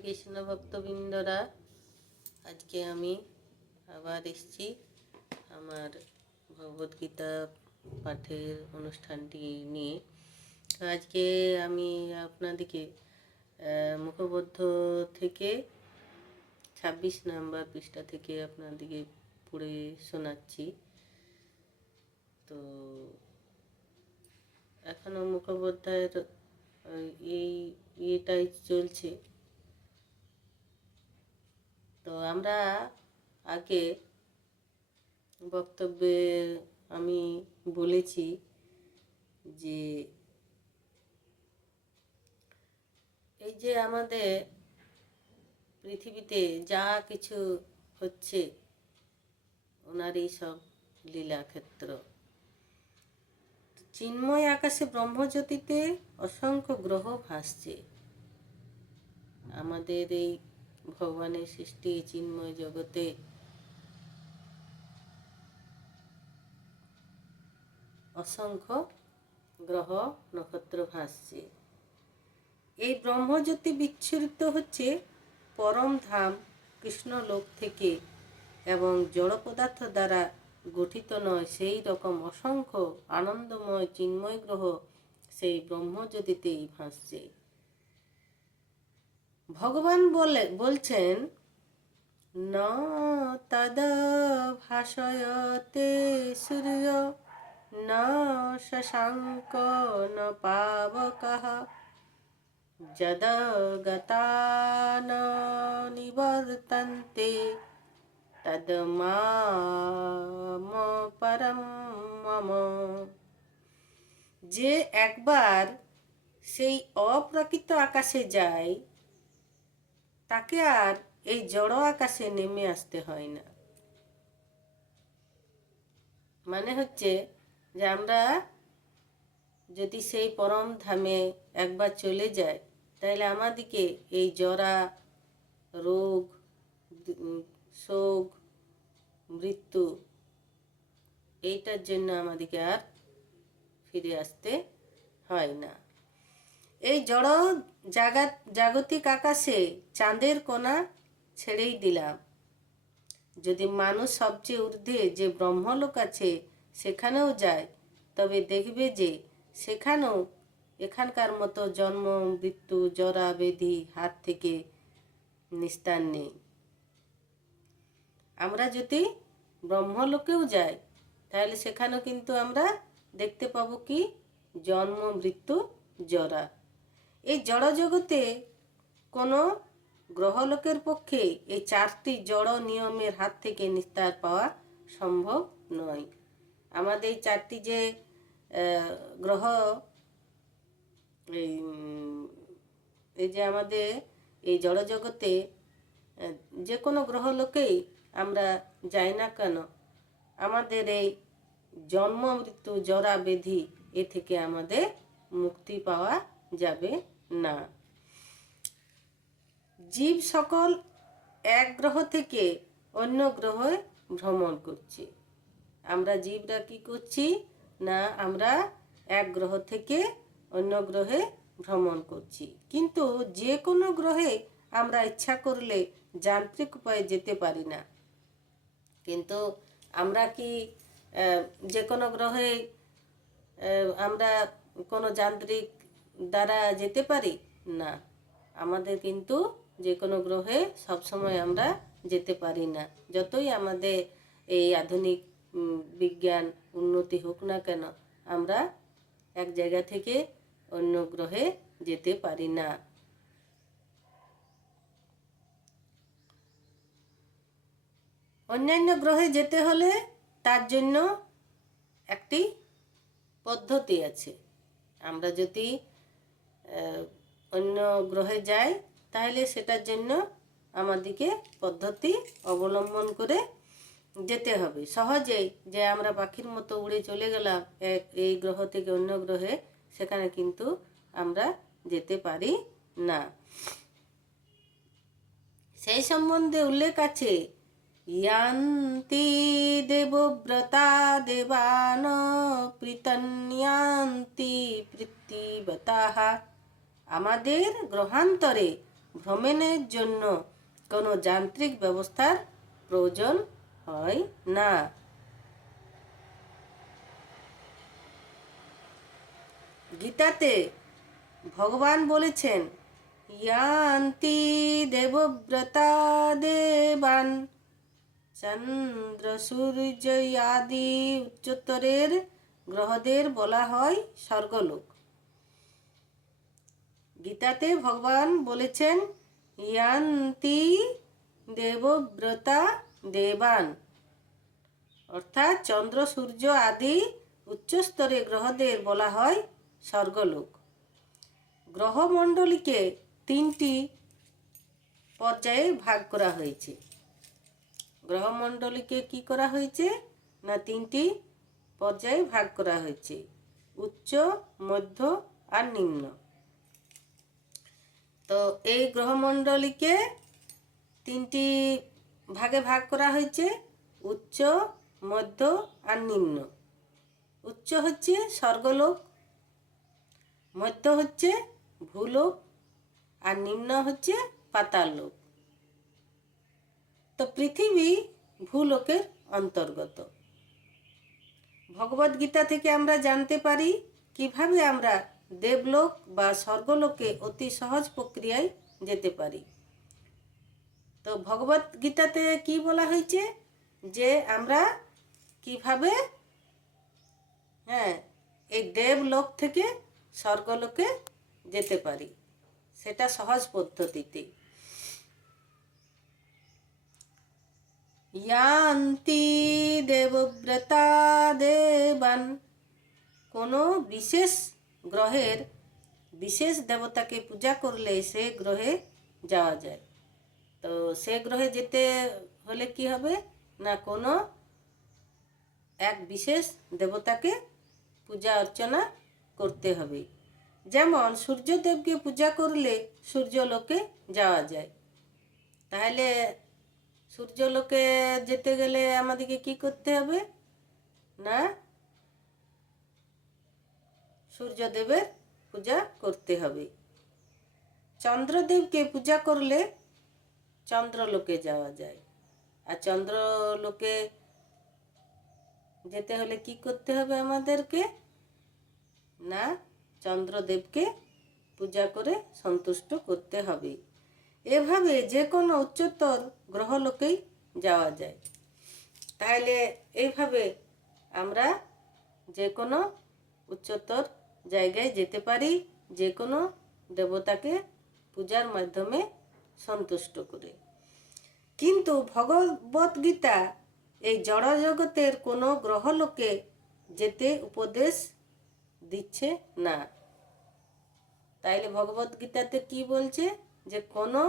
কৃষ্ণ ভক্তবৃন্দরা, আজকে আমি আবার এসেছি আমার ভগবদ্গীতা পাঠের অনুষ্ঠানটি নিয়ে। আজকে আমি আপনাদেরকে মুখবদ্ধ থেকে ছাব্বিশ নাম্বার পৃষ্ঠা থেকে আপনাদেরকে পড়ে শোনাচ্ছি। তো এখনও মুখোপাধ্যায়ের, এই ইয়েটাই চলছে। তো আমরা আগে বক্তব্যে আমি বলেছি যে এই যে আমাদের পৃথিবীতে যা কিছু হচ্ছে ওনার এই সব লীলাক্ষেত্র। চিন্ময় আকাশে ব্রহ্মজ্যোতিতে অসংখ্য গ্রহ ভাসছে। আমাদের এই ভগবানের সৃষ্টি, চিন্ময় জগতে। অসংখ্য গ্রহ নক্ষত্র ভাসছে। এই ব্রহ্মজ্যোতি বিচ্ছুরিত হচ্ছে পরম ধাম কৃষ্ণলোক থেকে এবং জড় পদার্থ দ্বারা গঠিত নয়, সেই রকম অসংখ্য আনন্দময় চিন্ময় গ্রহ সেই ব্রহ্মজ্যোতিতেই ভাসছে। ভগবান বলে, বলছেন, ন তদ ভাষয়তে সূর্য, ন শশাঙ্ক ন পাবকः যদ গতান নিবর্তন্তে তদ মাম পরম মম। যে একবার সেই অপ্রকৃত আকাশে যায় তাকে আর এই জড় আকাশে নেমে আসতে হয় না। মানে হচ্ছে যে আমরা যদি সেই পরম ধামে একবার চলে যাই তাহলে আমাদিকে এই জরা, রোগ, শোক, মৃত্যু এইটার জন্য আমাদেরকে আর ফিরে আসতে হয় না। এই জড় জাগাত জাগতিক আকাশে চাঁদের কোনা ছেড়েই দিলাম। যদি মানুষ সবচেয়ে ঊর্ধ্বে যে ব্রহ্মলোক আছে, সেখানেও যায়, তবে দেখবে যে সেখানেও এখানকার মতো জন্ম, মৃত্যু, জরা বেধি হাত থেকে নিস্তার নেই। আমরা যদি ব্রহ্মলোকেও যাই, তাহলে সেখানেও কিন্তু আমরা দেখতে পাবো কি? জন্ম, মৃত্যু, জরা। এই জড় জগতে কোনো গ্রহলোকের পক্ষে এই চারটি জড় নিয়মের হাত থেকে নিস্তার পাওয়া সম্ভব নয়। আমাদের এই চারটি যে গ্রহ, এই এই যে আমাদের এই জড়জগতে যে কোনো গ্রহলোকেই আমরা যাই না কেন, আমাদের এই জন্ম, মৃত্যু জরা ব্যাধি এ থেকে আমাদের মুক্তি পাওয়া যাবে না। জীব সকল এক গ্রহ থেকে অন্য গ্রহে ভ্রমণ করছে। আমরা জীবরা কি করছি? না, আমরা এক গ্রহ থেকে অন্য গ্রহে ভ্রমণ করছি। কিন্তু যে কোনো গ্রহে আমরা ইচ্ছা করলে যান্ত্রিক উপায়ে যেতে পারি না। কিন্তু আমরা কি যে কোনো গ্রহে আমরা কোনো যান্ত্রিক দ্বারা যেতে পারি? না। আমাদের কিন্তু যে কোনো গ্রহে সবসময় আমরা যেতে পারি না। যতই আমাদের এই আধুনিক বিজ্ঞান উন্নতি হোক না কেন, আমরা এক জায়গা থেকে অন্য গ্রহে যেতে পারি না। অন্যান্য গ্রহে যেতে হলে তার জন্য একটি পদ্ধতি আছে। আমরা যদি অন্য গ্রহে যায়, তাহলে সেটার জন্য আমাদেরকে পদ্ধতি অবলম্বন করে যেতে হবে। সহজেই যে আমরা পাখির মতো উড়ে চলে গেলাম এক, এই গ্রহ থেকে অন্য গ্রহে, সেখানে কিন্তু আমরা যেতে পারি না। সেই সম্বন্ধে উল্লেখ আছে, ইয়ান্তি দেবব্রতা দেবান প্রীতন্যান্তি পৃথিবতাহা আমাদের গ্রহান্তরে ভ্রমণের জন্য কোনো যান্ত্রিক ব্যবস্থার প্রয়োজন হয় না। গীতাতে ভগবান বলেছেন, ইয়ান্তি দেবব্রতা দেবান, চন্দ্র, সূর্য, আদি উচ্চতরের গ্রহদের বলা হয় স্বর্গলোক। গীতাতে ভগবান বলেছেন, ইয়ান্তি দেবব্রতা দেবান। অর্থাৎ চন্দ্র, সূর্য আদি উচ্চস্তরে গ্রহদের বলা হয় স্বর্গলোক। গ্রহমণ্ডলীকে তিনটি পর্যায়ে ভাগ করা হয়েছে। গ্রহমণ্ডলীকে কি করা হয়েছে? না, তিনটি পর্যায়ে ভাগ করা হয়েছে, উচ্চ, মধ্য আর নিম্ন। তো এই গ্রহমণ্ডলীকে তিনটি ভাগে ভাগ করা হয়েছে, উচ্চ, মধ্য আর নিম্ন। উচ্চ হচ্ছে স্বর্গলোক, মধ্য হচ্ছে ভূলোক আর নিম্ন হচ্ছে পাতাল লোক তো পৃথিবী ভূলোকের অন্তর্গত। ভগবদ্গীতা থেকে আমরা জানতে পারি কীভাবে আমরা দেবলোক বা স্বর্গলোকে অতি সহজ প্রক্রিয়ায় যেতে পারি। তো ভগবত গীতাতে কি বলা হয়েছে? যে আমরা কীভাবে হ্যাঁ এই দেবলোক থেকে স্বর্গলোকে যেতে পারি, সেটা সহজ পদ্ধতিতে। ইয়ান্তি দেবব্রতা দেবান, কোনো বিশেষ গ্রহের বিশেষ দেবতাকে পূজা করলে সে গ্রহে যাওয়া যায়। তো সে গ্রহে যেতে হলে কি হবে? না কোনো এক বিশেষ দেবতাকে পূজা অর্চনা করতে হবে। যেমন সূর্যদেবকে পূজা করলে সূর্যলোকে যাওয়া যায়। তাহলে সূর্যলোকে যেতে গেলে আমাদেরকে কি করতে হবে? না সূর্যদেবের পূজা করতে হবে। চন্দ্রদেবকে পূজা করলে চন্দ্রলোকে যাওয়া যায়। আর চন্দ্রলোকে যেতে হলে কি করতে হবে আমাদেরকে? না, চন্দ্রদেবকে পূজা করে সন্তুষ্ট করতে হবে। এভাবে যে কোনো উচ্চতর গ্রহলোকেই যাওয়া যায়। তাহলে এইভাবে আমরা যে কোনো উচ্চতর জায়গায় যেতে পারি যে কোনো দেবতাকে পূজার মাধ্যমে সন্তুষ্ট করে। কিন্তু ভগবত গীতা এই জড়জগতের কোনো গ্রহলোকে যেতে উপদেশ দিচ্ছে না। তাইলে ভগবত গীতাতে কি বলছে? যে কোনো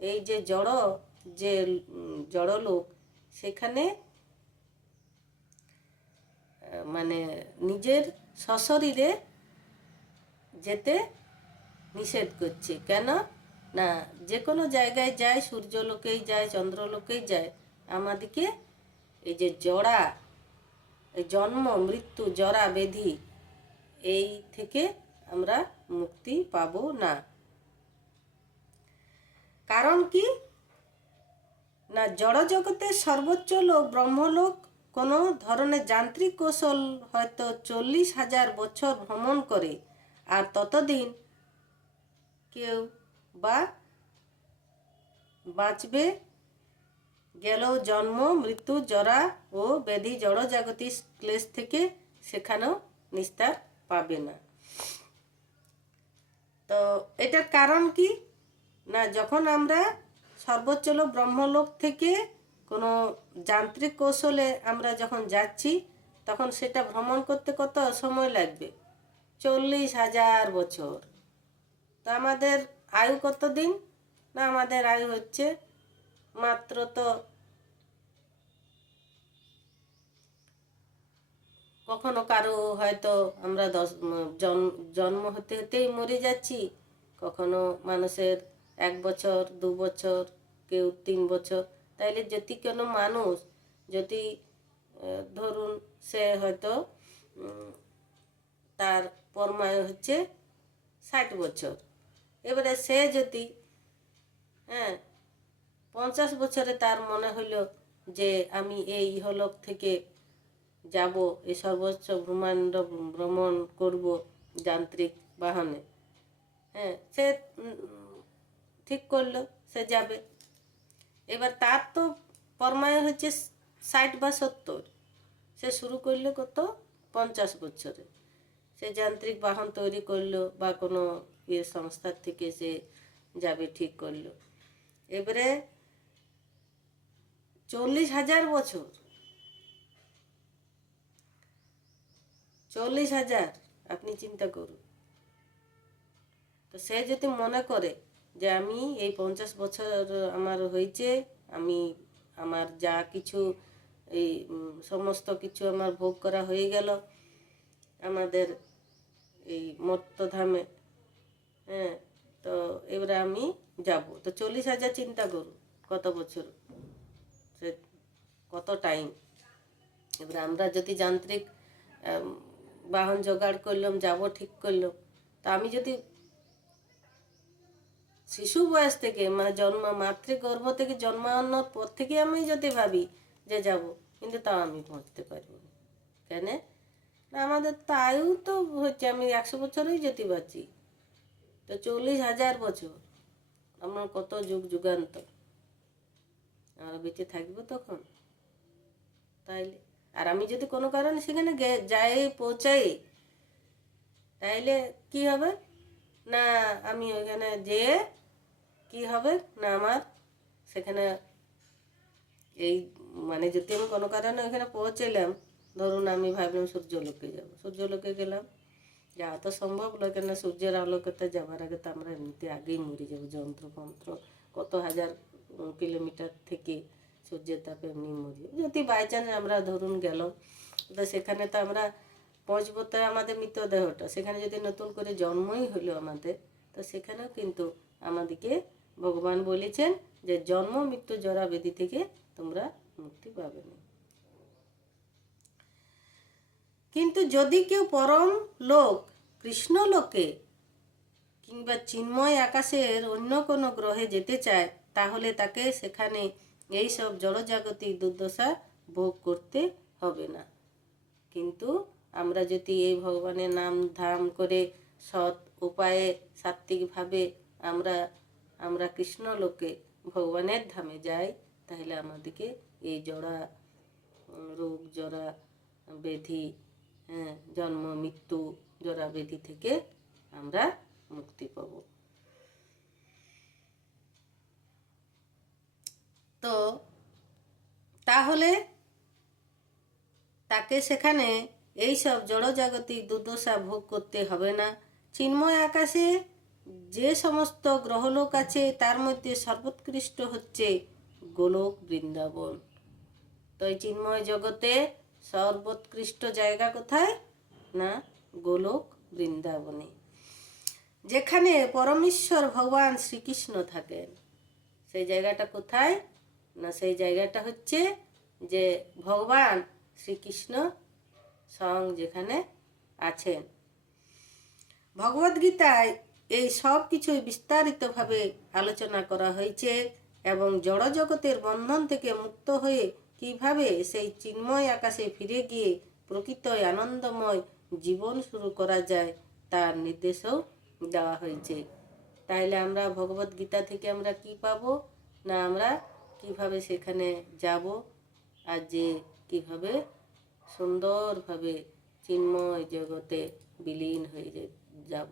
এই যে জড়, যে জড়লোক, সেখানে মানে নিজের সশরীরে যেতে নিষেধ করছে। কেন? না যে কোনো জায়গায় যায় সূর্যলোকেই যায় চন্দ্রলোকেই যায়, আমাদেরকে এই যে জড়া জন্ম, মৃত্যু, জরা ব্যাধি এই থেকে আমরা মুক্তি পাবো না। কারণ কি? না জড় জড়জগতের সর্বোচ্চ লোক, ব্রহ্মলোক কোনো ধরনের যান্ত্রিক কৌশল হয়তো চল্লিশ হাজার বছর ভ্রমণ করে আর ততদিন কেউ বা বাঁচবে গেলেও জন্ম, মৃত্যু, জরা ও ব্যাধি জড়জাগতিক ক্লেশ থেকে সেখানেও নিস্তার পাবে না। তো এটার কারণ কি? না, যখন আমরা সর্বোচ্চ লোক ব্রহ্মলোক থেকে কোনো যান্ত্রিক কৌশলে আমরা যখন যাচ্ছি, তখন সেটা ভ্রমণ করতে কত সময় লাগবে? চল্লিশ হাজার বছর। তো আমাদের আয়ু কত দিন না আমাদের আয়ু হচ্ছে মাত্র তো কখনো কারও হয়তো আমরা দশ উম, জন- জন্ম হতে হতেই মরে যাচ্ছি। কখনো মানুষের এক বছর দু বছর কেউ তিন বছর। তাইলে যদি কোনো মানুষ যদি ধরুন সে হয়তো তার পরমায়ু হচ্ছে ষাট বছর। এবারে সে যদি হ্যাঁ পঞ্চাশ বছরে তার মনে হইল যে আমি এই ইহলোক থেকে যাব, এই সর্বোচ্চ ব্রহ্মাণ্ড ভ্রমণ করব যান্ত্রিক বাহনে হ্যাঁ সে ঠিক করল, সে যাবে। এবার তার তো পরমায় হচ্ছে ষাট বা সত্তর, সে শুরু করলে কত? পঞ্চাশ বছরে। সে যান্ত্রিক বাহন তৈরি করল বা কোনো ইয়ে সংস্থার থেকে সে যাবে ঠিক করল। এবারে চল্লিশ হাজার বছর, চল্লিশ হাজার আপনি চিন্তা করুন। তো সে যদি মনে করে যে আমি এই পঞ্চাশ বছর আমার হয়েছে, আমি আমার যা কিছু এই সমস্ত কিছু আমার ভোগ করা হয়ে গেল, আমাদের এই মর্তধামে হ্যাঁ তো এবারে আমি যাব। তো চল্লিশ হাজার চিন্তা করুন, কত বছর? সে কত টাইম এবারে আমরা যদি যান্ত্রিক বাহন জোগাড় করলাম, যাব ঠিক করলাম। তা আমি যদি শিশু বয়স থেকে মানে জন্ম, মাতৃগর্ভ থেকে জন্মানোর পর থেকে আমি যদি ভাবি যে যাব, কিন্তু তাও আমি পৌঁছতে পারব না। কেন? আমাদের তো আয়ু তো হচ্ছে, আমি একশো বছরেই যেতে পারছি। তো চল্লিশ হাজার বছর, আমার কত যুগ যুগান্ত আমরা বেঁচে থাকব তখন? তাইলে, আর আমি যদি কোনো কারণে সেখানে যাই, পৌঁছাই, তাইলে কি হবে? না, আমি ওইখানে যেয়ে কি হবে? না আমার সেখানে এই মানে যদি আমি কোনো কারণে ওইখানে পৌঁছালাম ধরুন আমি ভাবলাম সূর্যলোকে যাব। সূর্যলোকে গেলাম, যাওয়া তো সম্ভব নয় কেন সূর্যের আলোকেতে যাওয়ার আগে তো আমরা এমনিতে আগেই মরে যাব। যন্ত্রপন্ত্র কত হাজার কিলোমিটার থেকে সূর্যের তাপে এমনি মরি। যদি বাই চান্স আমরা ধরুন গেলাম, তো সেখানে তো আমরা পৌঁছবো, তো আমাদের মৃতদেহটা। সেখানে যদি নতুন করে জন্মই হলো আমাদের, তো সেখানেও কিন্তু আমাদেরকে ভগবান বলেছেন যে জন্ম, মৃত্যু জরা বেদি থেকে তোমরা মুক্তি পাবে না। কিন্তু যদি কেউ পরম লোক, কৃষ্ণ লোকে কিংবা চিন্ময় আকাশের অন্য কোনো গ্রহে যেতে চায়, তাহলে তাকে সেখানে এই সব জড়জাগতিক দুর্দশা ভোগ করতে হবে না। কিন্তু আমরা যদি এই ভগবানের নাম ধাম করে সৎ উপায়ে সাত্ত্বিকভাবে আমরা আমরা কৃষ্ণ লোকে ভগবানের ধামে যাই, তাহলে আমাদেরকে এই জড়া রোগ জরা ব্যাধি জন্ম, মৃত্যু জরা ব্যাধি থেকে আমরা মুক্তি পাব। তো তাহলে তাকে সেখানে এই সব জড়জাগতিক দুর্দশা ভোগ করতে হবে না। চিন্ময় আকাশে যে সমস্ত গ্রহলোক আছে, তার মধ্যে সর্বোৎকৃষ্ট হচ্ছে গোলক বৃন্দাবন। তো এই চিন্ময় জগতে সর্বোৎকৃষ্ট জায়গা কোথায়? না, গোলক বৃন্দাবনে। যেখানে পরমেশ্বর ভগবান শ্রীকৃষ্ণ থাকেন। সেই জায়গাটা কোথায়? না, সেই জায়গাটা হচ্ছে যে ভগবান শ্রীকৃষ্ণ স্বয়ং যেখানে আছেন। ভগবদ্গীতায় এই সব কিছুই বিস্তারিতভাবে আলোচনা করা হয়েছে এবং জড়জগতের বন্ধন থেকে মুক্ত হয়ে কীভাবে সেই চিন্ময় আকাশে ফিরে গিয়ে প্রকৃত আনন্দময় জীবন শুরু করা যায় তার নির্দেশও দেওয়া হয়েছে। তাইলে আমরা ভগবত গীতা থেকে আমরা কি পাবো? না আমরা কীভাবে সেখানে যাব? আর যে কীভাবে সুন্দরভাবে চিন্ময় জগতে বিলীন হয়ে যাব?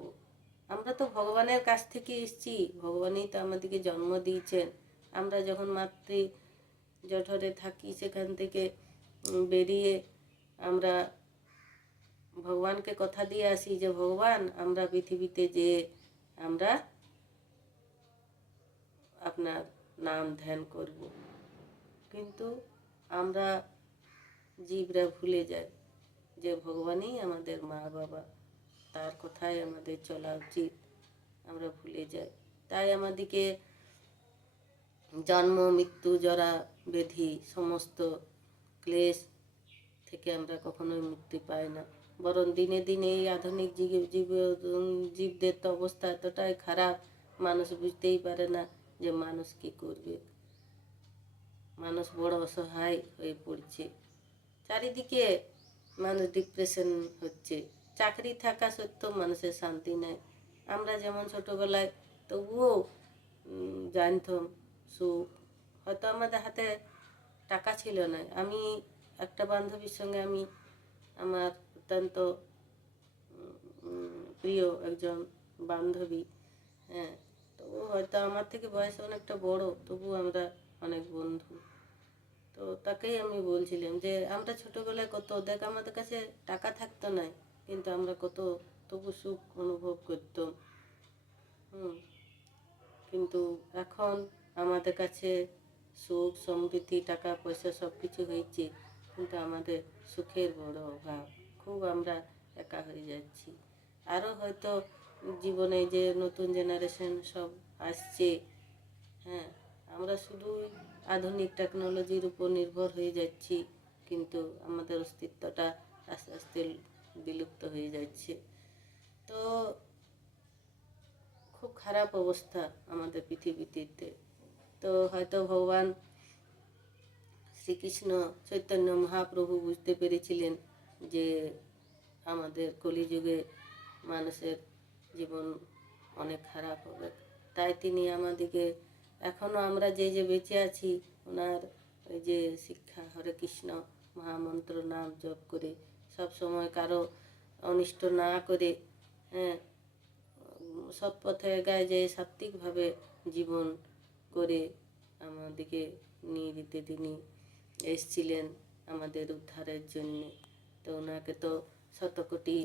আমরা তো ভগবানের কাছ থেকে এসেছি। ভগবানই তো আমাদেরকে জন্ম দিয়েছেন। আমরা যখন মাতৃ জঠরে থাকি, সেখান থেকে বেরিয়ে আমরা ভগবানকে কথা দিয়ে আসি যে, ভগবান, আমরা পৃথিবীতে যে আমরা আপনার নাম ধ্যান করব। কিন্তু আমরা জীবরা ভুলে যাই যে, ভগবানই আমাদের মা বাবা তার কথাই আমাদের চলা উচিত, আমরা ভুলে যাই। তাই আমাদেরকে জন্ম, মৃত্যু, জরা ব্যাধি সমস্ত ক্লেশ থেকে আমরা কখনোই মুক্তি পাই না। বরং দিনে দিনে এই আধুনিক জীব জীব জীবদের তো অবস্থা এতটাই খারাপ, মানুষ বুঝতেই পারে না যে মানুষ কি করবে। মানুষ বড় অসহায় হয়ে পড়ছে। চারিদিকে মানুষ ডিপ্রেশন হচ্ছে। চাকরি থাকা সত্ত্বেও মানুষের শান্তি নেই। আমরা যেমন ছোটোবেলায় তবুও জানতাম সুখ হয়তো আমাদের হাতে টাকা ছিল না। আমি একটা বান্ধবীর সঙ্গে আমি আমার অত্যন্ত প্রিয় একজন বান্ধবী হ্যাঁ তো হয়তো আমার থেকে বয়স অনেকটা বড়, তবু আমরা অনেক বন্ধু। তো তাকেই আমি বলছিলাম যে, আমরা ছোটোবেলায় কত, দেখ আমাদের কাছে টাকা থাকতো না, কিন্তু আমরা কত, তবু সুখ অনুভব করতাম। হুম, কিন্তু এখন আমাদের কাছে সুখ, সমৃদ্ধি, টাকা, পয়সা সব কিছু হয়েছে। কিন্তু আমাদের সুখের বড় অভাব। খুব আমরা একা হয়ে যাচ্ছি। আরও হয়তো জীবনে যে নতুন জেনারেশন সব আসছে হ্যাঁ আমরা শুধু আধুনিক টেকনোলজির উপর নির্ভর হয়ে যাচ্ছি, কিন্তু আমাদের অস্তিত্বটা আস্তে আস্তে বিলুপ্ত হয়ে যাচ্ছে। তো খুব খারাপ অবস্থা আমাদের পৃথিবীতে। তো হয়তো ভগবান শ্রীকৃষ্ণ চৈতন্য মহাপ্রভু বুঝতে পেরেছিলেন যে আমাদের কলিযুগে মানুষের জীবন অনেক খারাপ হবে। তাই তিনি আমাদেরকে এখনও আমরা যে যে বেঁচে আছি, ওনার ওই যে শিক্ষা, হরে কৃষ্ণ মহামন্ত্র, নাম জপ করে, সব সময় কারও অনিষ্ট না করে হ্যাঁ সৎ পথে গায়ে যে সাত্বিকভাবে জীবন করে আমাদেরকে নিয়ে যেতে তিনি এসছিলেন আমাদের উদ্ধারের জন্যে। তো ওনাকে তো শতকোটি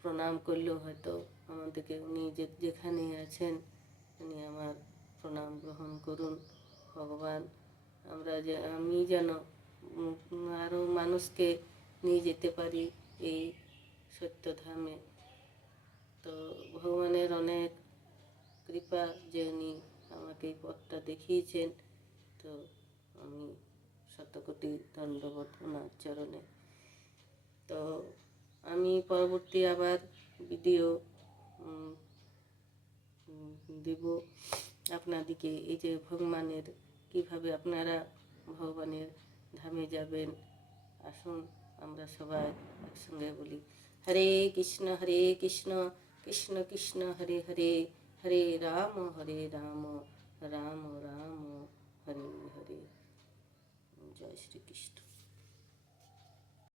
প্রণাম করলেও হয়তো আমাদেরকে উনি যে, যেখানে আছেন, উনি আমার প্রণাম গ্রহণ করুন, ভগবান। আমরা যে, আমি যেন আরও মানুষকে নিয়ে যেতে পারি এই সত্যধামে তো ভগবানের অনেক কৃপা যে উনি আমাকে এই পথটা দেখিয়েছেন। তো আমি শতকোটি দণ্ডবত ওনার চরণে তো আমি পরবর্তী আবার ভিডিও দিব আপনাদিকে। এই যে ভগবানের, কীভাবে আপনারা ভগবানের ধামে যাবেন, আসুন আমরা সবাই একসঙ্গে বলি, হরে কৃষ্ণ হরে কৃষ্ণ কৃষ্ণ কৃষ্ণ, হরে হরে। হরে রাম হরে রাম রাম রাম হরে হরে। জয় শ্রীকৃষ্ণ।